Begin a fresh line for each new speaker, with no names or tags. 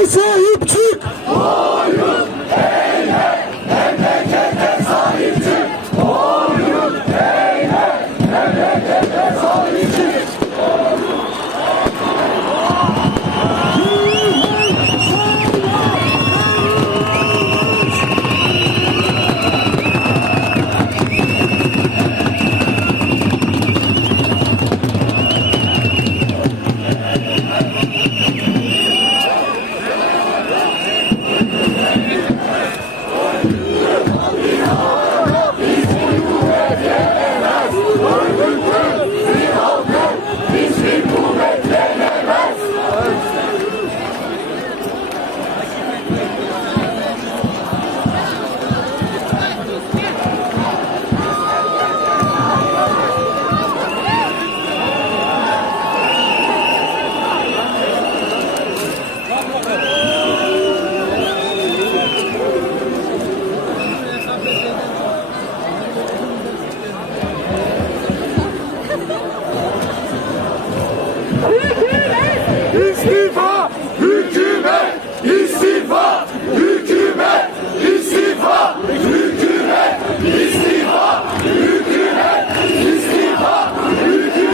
ne sahip çık.
Boyun eyle, memlekete sahip çık. Boyun eyle, memlekete sahip çık.